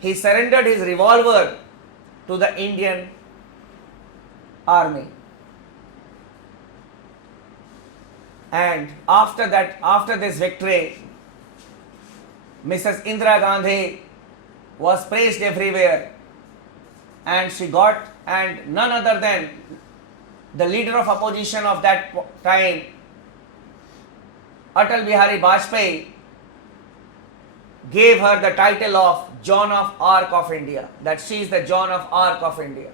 he surrendered his revolver to the Indian army. And after this victory, Mrs. Indira Gandhi was praised everywhere, and none other than the leader of opposition of that time, Atal Bihari Vajpayee, gave her the title of Joan of Arc of India, that she is the Joan of Arc of India.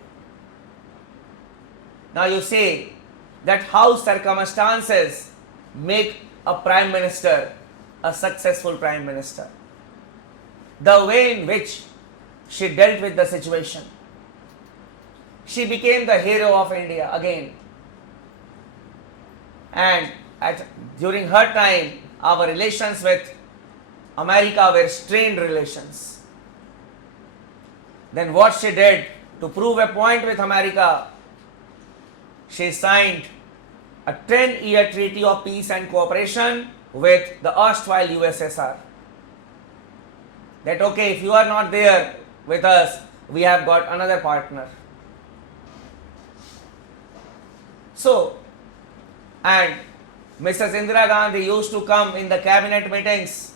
Now you say that how circumstances make a prime minister a successful prime minister. The way in which she dealt with the situation. She became the hero of India again. And during her time, our relations with America were strained relations. Then what she did to prove a point with America, she signed a 10-year treaty of peace and cooperation with the erstwhile USSR. That okay, if you are not there with us, we have got another partner. So, and Mrs. Indira Gandhi used to come in the cabinet meetings.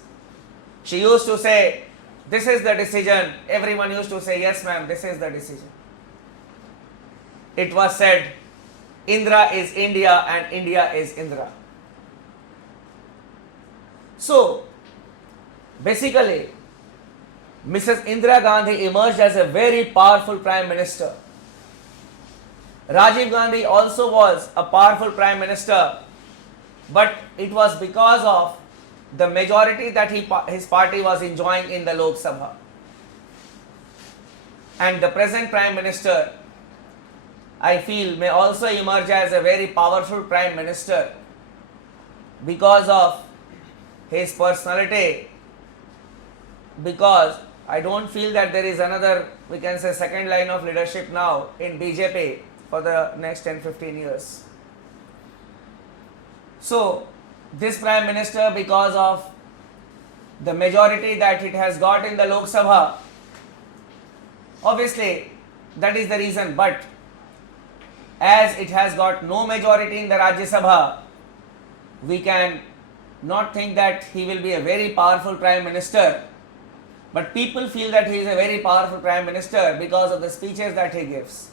She used to say, this is the decision. Everyone used to say, yes ma'am, this is the decision. It was said, Indira is India and India is Indira. So, basically, Mrs. Indira Gandhi emerged as a very powerful prime minister. Rajiv Gandhi also was a powerful prime minister, but it was because of the majority that his party was enjoying in the Lok Sabha. And the present prime minister, I feel, may also emerge as a very powerful prime minister because of his personality, because I don't feel that there is another, we can say, second line of leadership now in BJP for the next 10-15 years. So, this prime minister, because of the majority that it has got in the Lok Sabha, obviously that is the reason, but as it has got no majority in the Rajya Sabha, we can not think that he will be a very powerful prime minister, but people feel that he is a very powerful prime minister because of the speeches that he gives,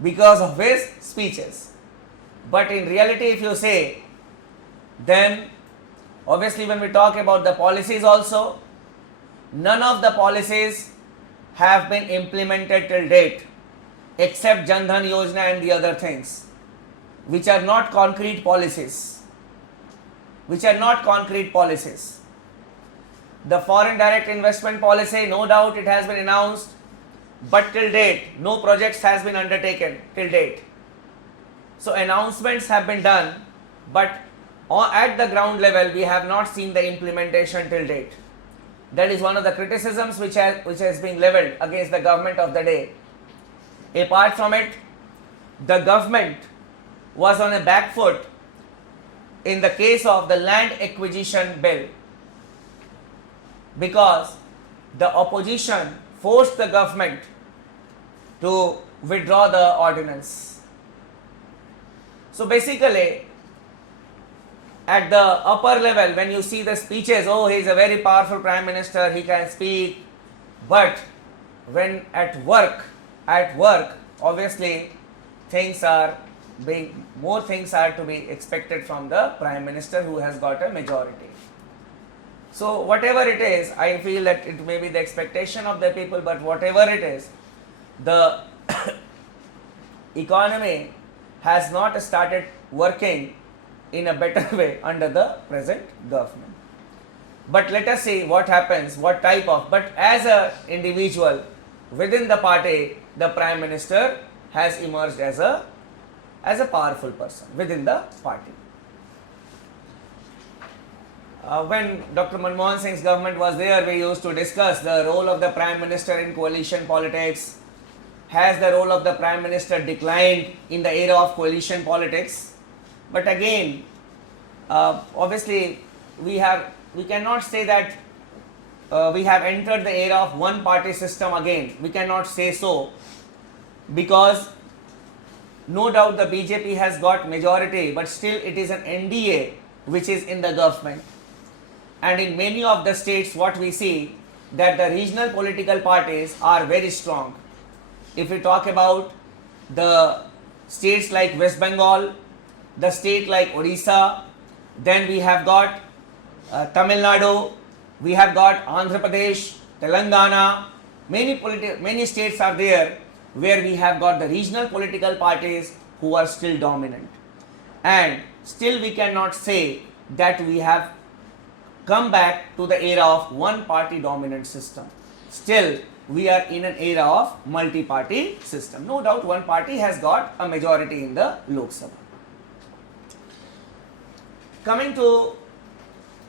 because of his speeches. But in reality, if you say, then obviously when we talk about the policies also, none of the policies have been implemented till date except Jan Dhan Yojana and the other things, which are not concrete policies. The foreign direct investment policy, no doubt it has been announced, but till date, no projects has been undertaken till date. So announcements have been done, but at the ground level, we have not seen the implementation till date. That is one of the criticisms which has been leveled against the government of the day. Apart from it, the government was on a back foot in the case of the land acquisition bill, because the opposition forced the government to withdraw the ordinance. So basically, at the upper level, when you see the speeches, oh, he is a very powerful prime minister, he can speak, but when at work, obviously more things are to be expected from the prime minister who has got a majority. So whatever it is, I feel that it may be the expectation of the people, but whatever it is, the economy has not started working in a better way under the present government. But let us see what happens, but as an individual within the party, the prime minister has emerged as a powerful person within the party. When Dr. Manmohan Singh's government was there, we used to discuss the role of the prime minister in coalition politics. Has the role of the prime minister declined in the era of coalition politics? But again, obviously we cannot say that we have entered the era of one party system again. We cannot say so, because no doubt the BJP has got majority, but still it is an NDA which is in the government. And in many of the states, what we see, that the regional political parties are very strong. If we talk about the states like West Bengal, the state like Odisha, then we have got Tamil Nadu, we have got Andhra Pradesh, Telangana, many states are there where we have got the regional political parties who are still dominant. And still we cannot say that we have come back to the era of one party dominant system. Still we are in an era of multi-party system. No doubt one party has got a majority in the Lok Sabha. Coming to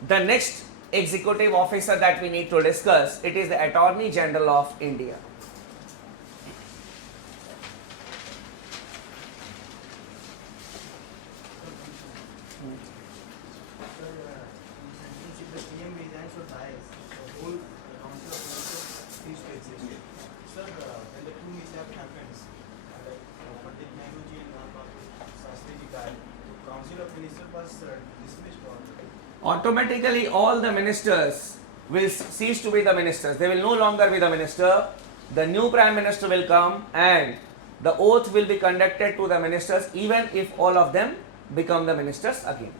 the next executive officer that we need to discuss, it is the Attorney General of India. Automatically all the ministers will cease to be the ministers. They will no longer be the minister. The new prime minister will come and the oath will be conducted to the ministers, even if all of them become the ministers again.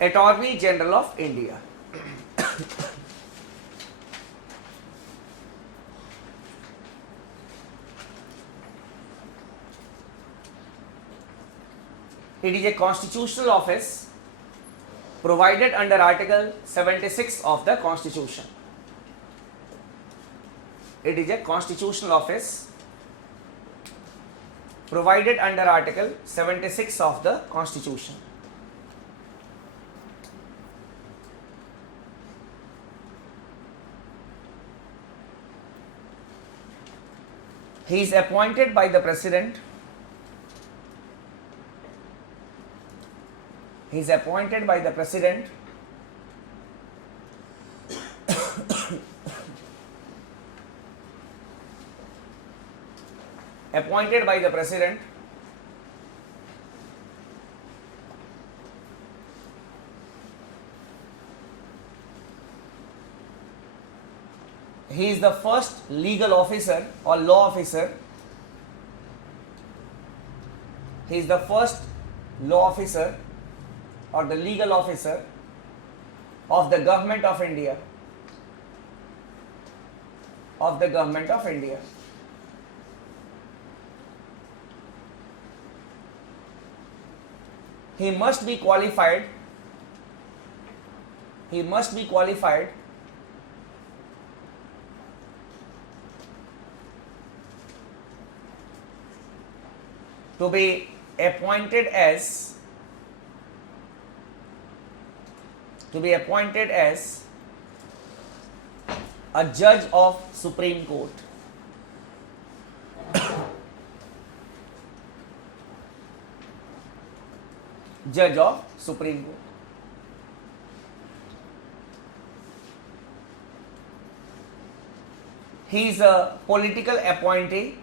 Attorney General of India. It is a constitutional office provided under Article 76 of the Constitution. It is a constitutional office provided under Article 76 of the Constitution. He is appointed by the President. He is appointed by the President appointed by the President he is the first legal officer or law officer. He is the first law officer or the legal officer of the Government of India. Of the Government of India. He must be qualified. He must be qualified to be appointed as a judge of Supreme Court. Judge of Supreme Court. He is a political appointee.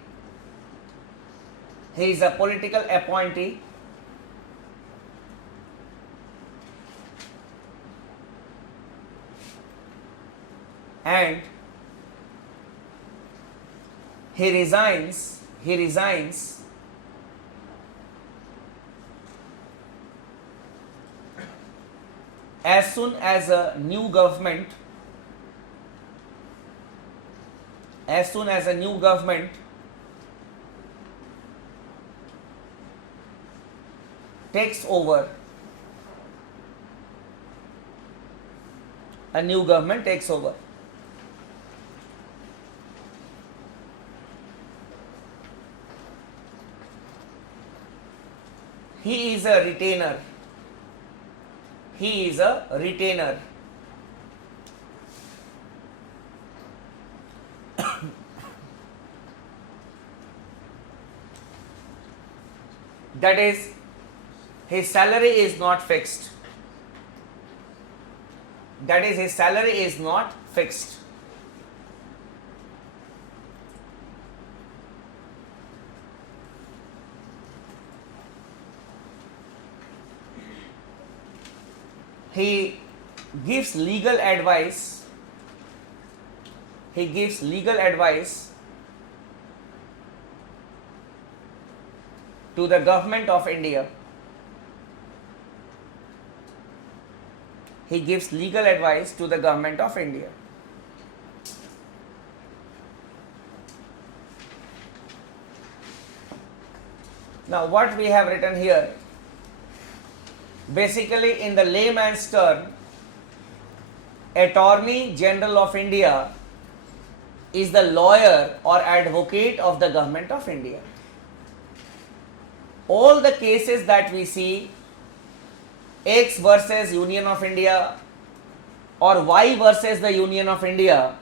He is a political appointee and he resigns as soon as a new government takes over. A new government takes over. He is a retainer. He is a retainer. That is, his salary is not fixed. That is, his salary is not fixed. He gives legal advice. He gives legal advice to the government of India. He gives legal advice to the government of India. Now, what we have written here, basically in the layman's term, Attorney General of India is the lawyer or advocate of the government of India. All the cases that we see, X versus Union of India or Y versus the Union of India,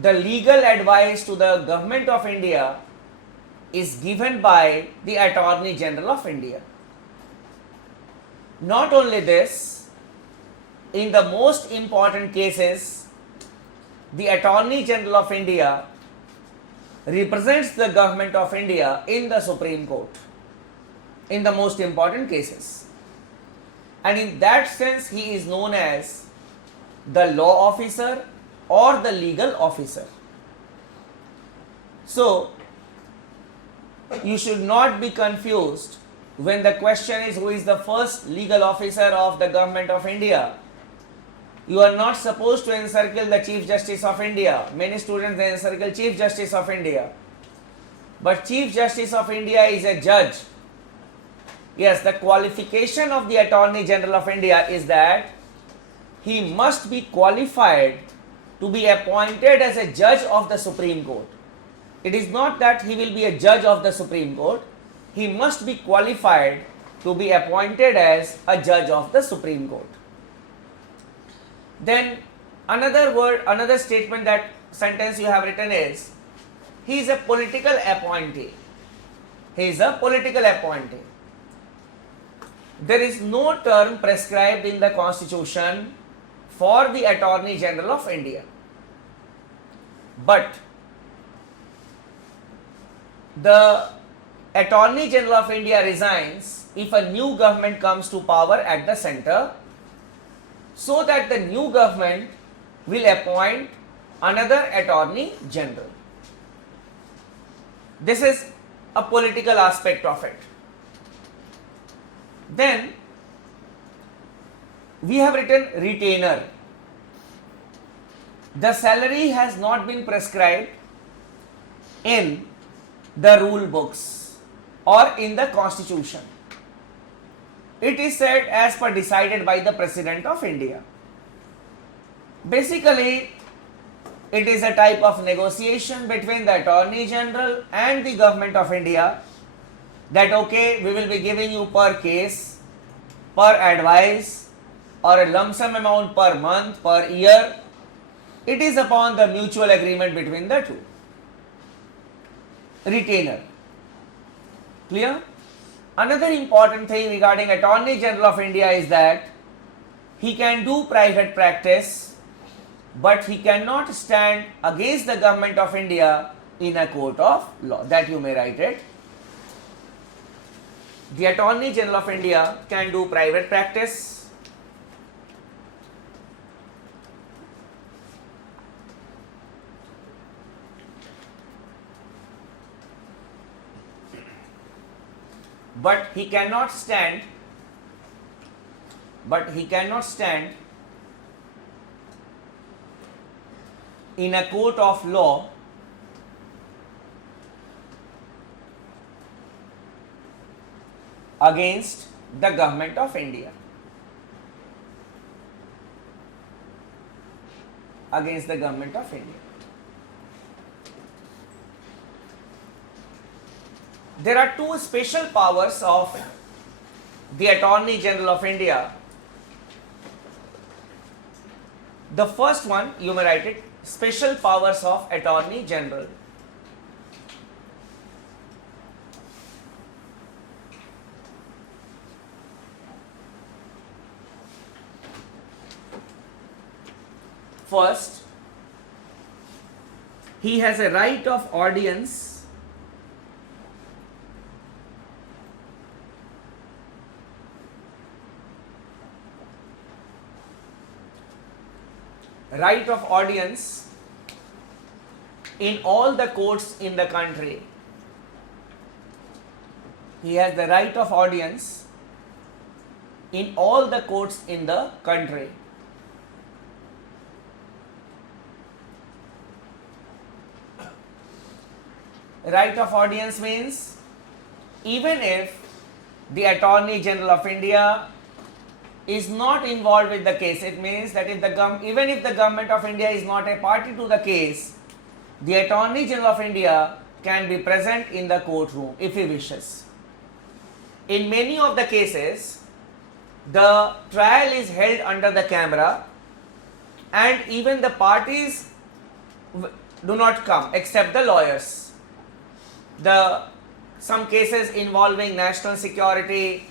the legal advice to the government of India is given by the Attorney General of India. Not only this, in the most important cases, the Attorney General of India represents the government of India in the Supreme Court in the most important cases. And in that sense, he is known as the law officer or the legal officer. So, you should not be confused when the question is who is the first legal officer of the government of India. You are not supposed to encircle the Chief Justice of India. Many students they encircle Chief Justice of India. But Chief Justice of India is a judge. Yes, the qualification of the Attorney General of India is that he must be qualified to be appointed as a judge of the Supreme Court. It is not that he will be a judge of the Supreme Court. He must be qualified to be appointed as a judge of the Supreme Court. Then another statement, that sentence you have written is, he is a political appointee. He is a political appointee. There is no term prescribed in the Constitution for the Attorney General of India. But the Attorney General of India resigns if a new government comes to power at the center, so that the new government will appoint another Attorney General. This is a political aspect of it. Then we have written retainer. The salary has not been prescribed in the rule books or in the Constitution. It is said as per decided by the President of India. Basically, it is a type of negotiation between the Attorney General and the Government of India, that okay, we will be giving you per case, per advice, or a lump sum amount per month, per year. It is upon the mutual agreement between the two. Retainer. Clear? Another important thing regarding Attorney General of India is that he can do private practice, but he cannot stand against the Government of India in a court of law. That you may write it. The Attorney General of India can do private practice, but he cannot stand in a court of law against the Government of India. Against the Government of India. There are two special powers of the Attorney General of India. The first one, you may write it, special powers of Attorney General. First, he has a right of audience in all the courts in the country. He has the right of audience in all the courts in the country. Right of audience means even if the Attorney General of India is not involved with the case, it means that even if the Government of India is not a party to the case, the Attorney General of India can be present in the courtroom if he wishes. In many of the cases, the trial is held under the camera and even the parties do not come except the lawyers. Some cases involving national security,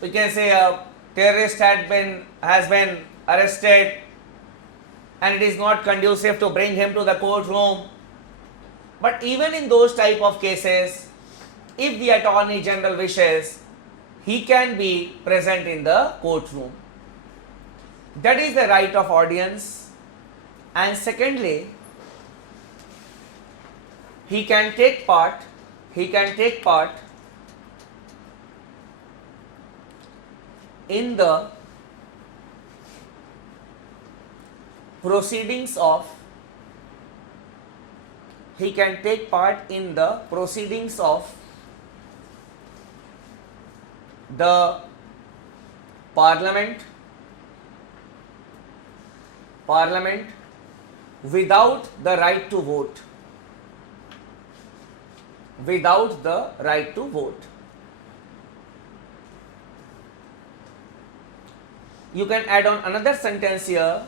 we can say a terrorist has been arrested and it is not conducive to bring him to the courtroom. But even in those type of cases, if the Attorney General wishes, he can be present in the courtroom. That is the right of audience. And secondly, he can take part in the proceedings of the parliament without the right to vote. You can add on another sentence here.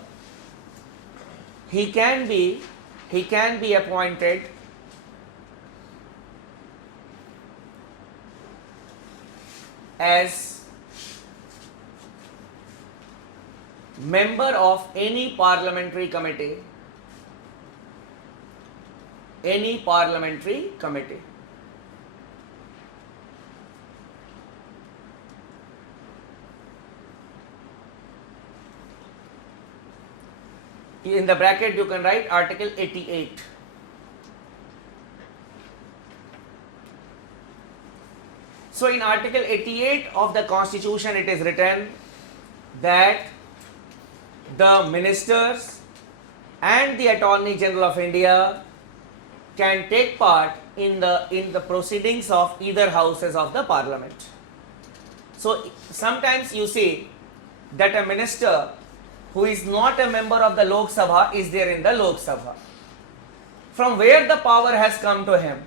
He can be appointed as member of any parliamentary committee. In the bracket you can write Article 88. So in Article 88 of the Constitution it is written that the ministers and the Attorney General of India can take part in the proceedings of either houses of the parliament. So sometimes you see that a minister who is not a member of the Lok Sabha is there in the Lok Sabha. From where the power has come to him?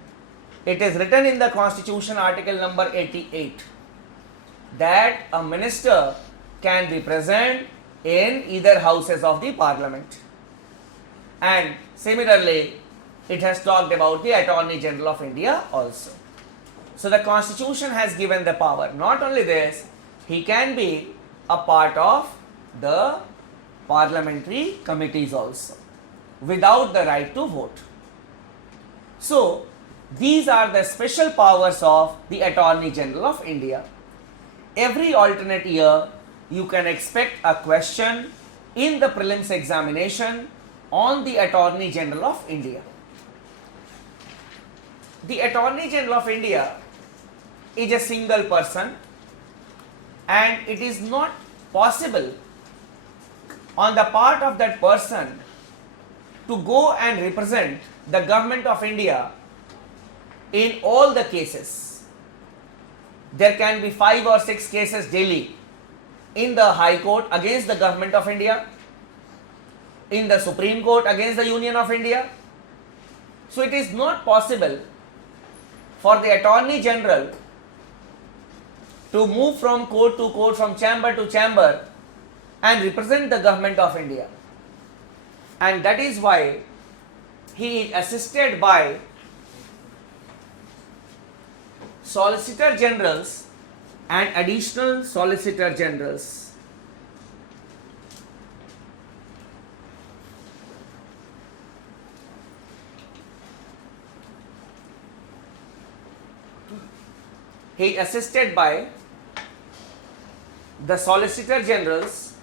It is written in the Constitution, Article number 88, that a minister can be present in either houses of the parliament. And similarly, it has talked about the Attorney General of India also. So the Constitution has given the power. Not only this, he can be a part of the parliamentary committees also without the right to vote. So these are the special powers of the Attorney General of India. Every alternate year you can expect a question in the prelims examination on the Attorney General of India. The Attorney General of India is a single person and it is not possible on the part of that person to go and represent the Government of India in all the cases. There can be 5 or 6 cases daily in the High Court against the Government of India, in the Supreme Court against the Union of India. So it is not possible for the Attorney General to move from court to court, from chamber to chamber and represent the Government of India. And that is why he is assisted by Solicitor Generals and additional Solicitor Generals. He is assisted by the Solicitor Generals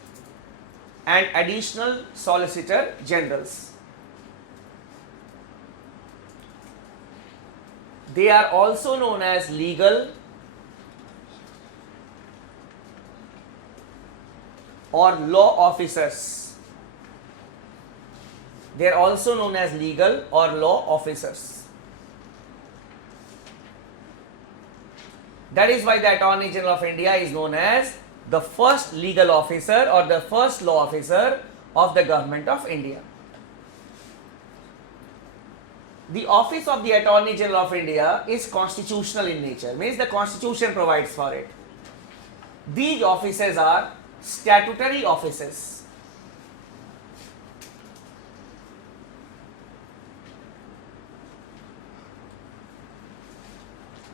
and Additional Solicitor Generals. They are also known as legal or law officers. They are also known as legal or law officers. That is why the Attorney General of India is known as the first legal officer or the first law officer of the Government of India. The office of the Attorney General of India is constitutional in nature, means the Constitution provides for it. These offices are statutory offices.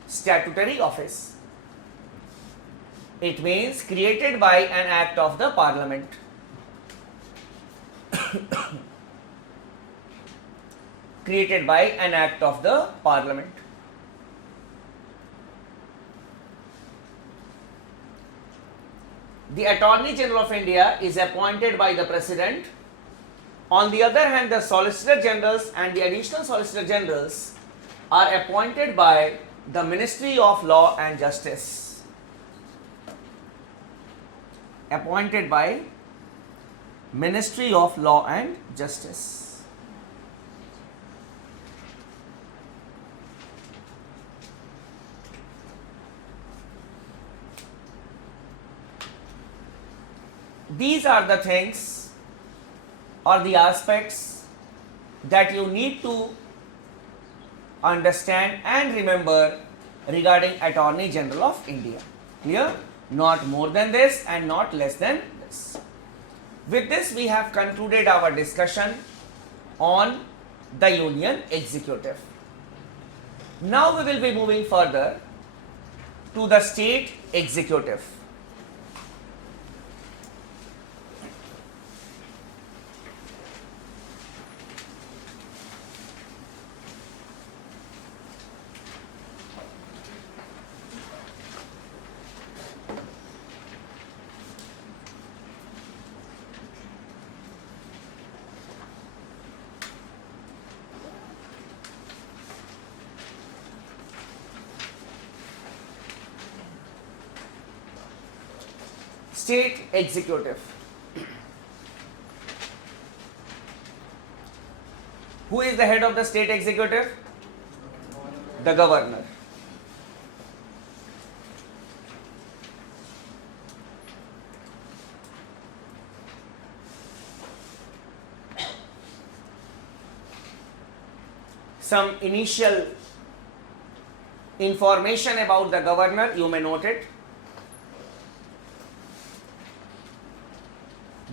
Statutory office. It means created by an act of the Parliament. Created by an act of the Parliament. The Attorney General of India is appointed by the President. On the other hand, the Solicitor Generals and the Additional Solicitor Generals are appointed by the Ministry of Law and Justice. Appointed by Ministry of Law and Justice. These are the things or the aspects that you need to understand and remember regarding Attorney General of India. Clear? Not more than this and not less than this. With this, we have concluded our discussion on the Union Executive. Now we will be moving further to the State Executive. State Executive. Who is the head of the State Executive? The Governor. Some initial information about the Governor, you may note it.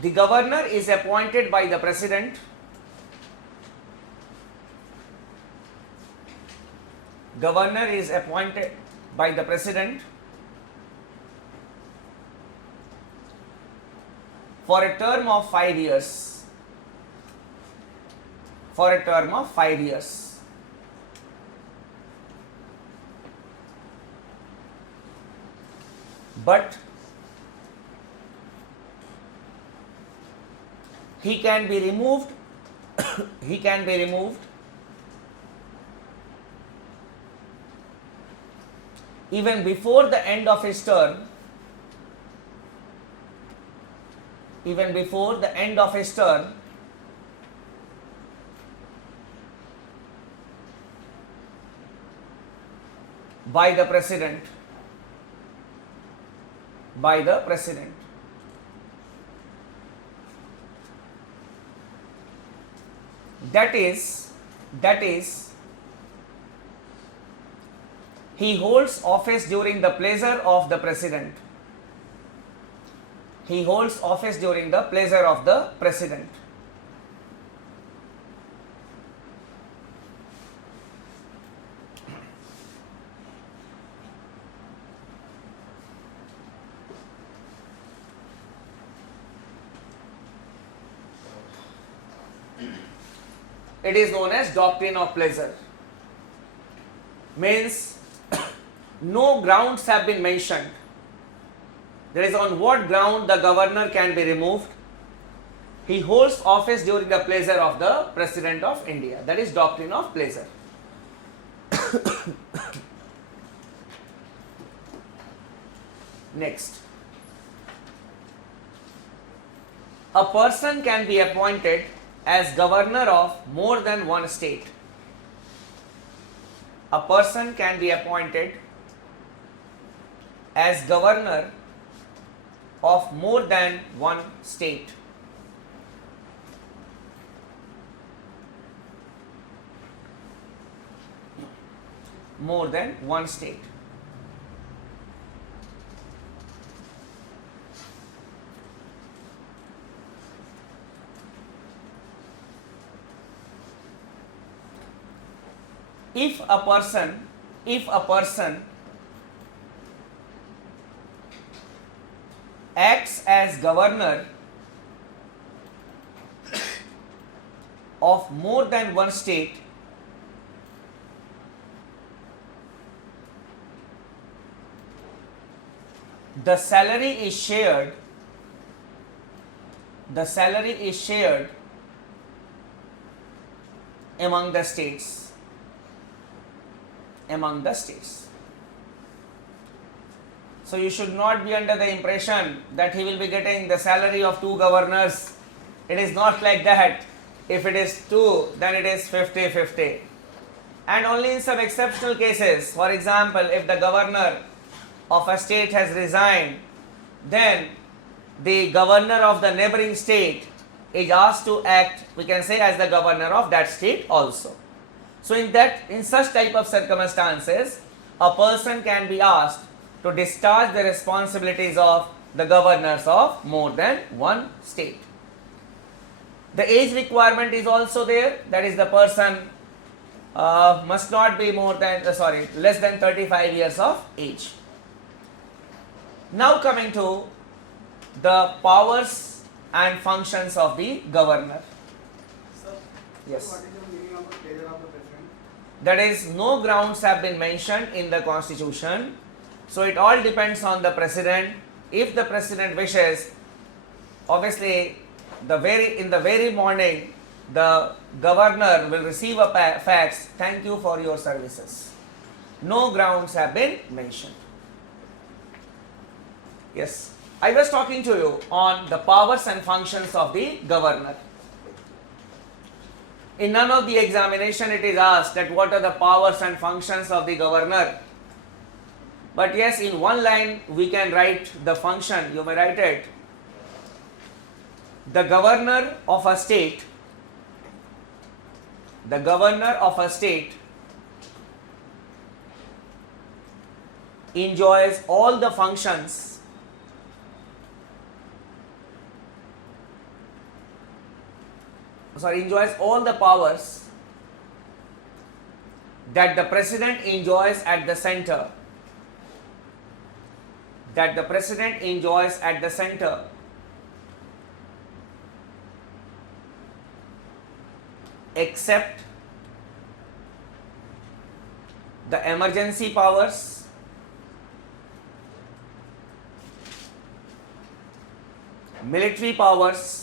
The Governor is appointed by the President. Governor is appointed by the President for a term of 5 years. For a term of 5 years. But he can be removed. He can be removed even before the end of his term. Even before the end of his term, by the President. By the President. That is, he holds office during the pleasure of the President. He holds office during the pleasure of the President. It is known as doctrine of pleasure. Means no grounds have been mentioned. That is, on what ground the governor can be removed. He holds office during the pleasure of the President of India. That is doctrine of pleasure. Next, a person can be appointed as governor of more than one state. A person can be appointed as governor of more than one state. More than one state. If a person acts as governor of more than one state, the salary is shared among the states. So you should not be under the impression that he will be getting the salary of two governors. It is not like that. If it is two, then it is 50-50. And only in some exceptional cases, for example, if the governor of a state has resigned, then the governor of the neighboring state is asked to act, we can say, as the governor of that state also. So in such type of circumstances, a person can be asked to discharge the responsibilities of the governors of more than one state. The age requirement is also there, that is, the person must not be less than 35 years of age. Now coming to the powers and functions of the governor. Sir, Yes. what is the meaning of the pleasure of the president? That is, no grounds have been mentioned in the constitution. So it all depends on the president. If the president wishes, obviously in the very morning, the governor will receive a fax, thank you for your services. No grounds have been mentioned. Yes, I was talking to you on the powers and functions of the governor. In none of the examination it is asked that what are the powers and functions of the governor. But yes, in one line we can write the function, you may write it. The governor of a state enjoys all the functions enjoys all the powers that the president enjoys at the center. Except the emergency powers, military powers,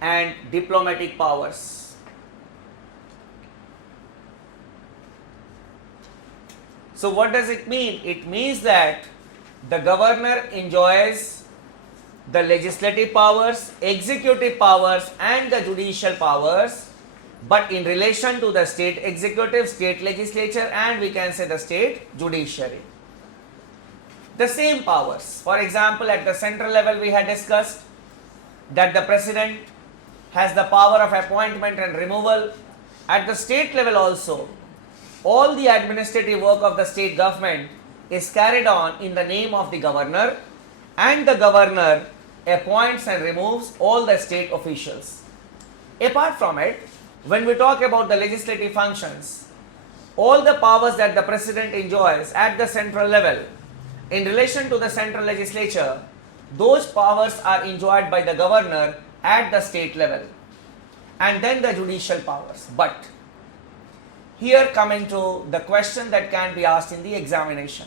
and diplomatic powers. So what does it mean? It means that the governor enjoys the legislative powers, executive powers, and the judicial powers, but in relation to the state executive, state legislature, and we can say the state judiciary. The same powers. For example, at the central level we had discussed that the president has the power of appointment and removal. At the state level also, all the administrative work of the state government is carried on in the name of the governor, and the governor appoints and removes all the state officials. Apart from it, when we talk about the legislative functions, all the powers that the president enjoys at the central level in relation to the central legislature, those powers are enjoyed by the governor at the state level, and then the judicial powers. But here coming to the question that can be asked in the examination.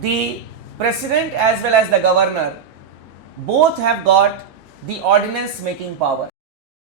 The president as well as the governor both have got the ordinance making power.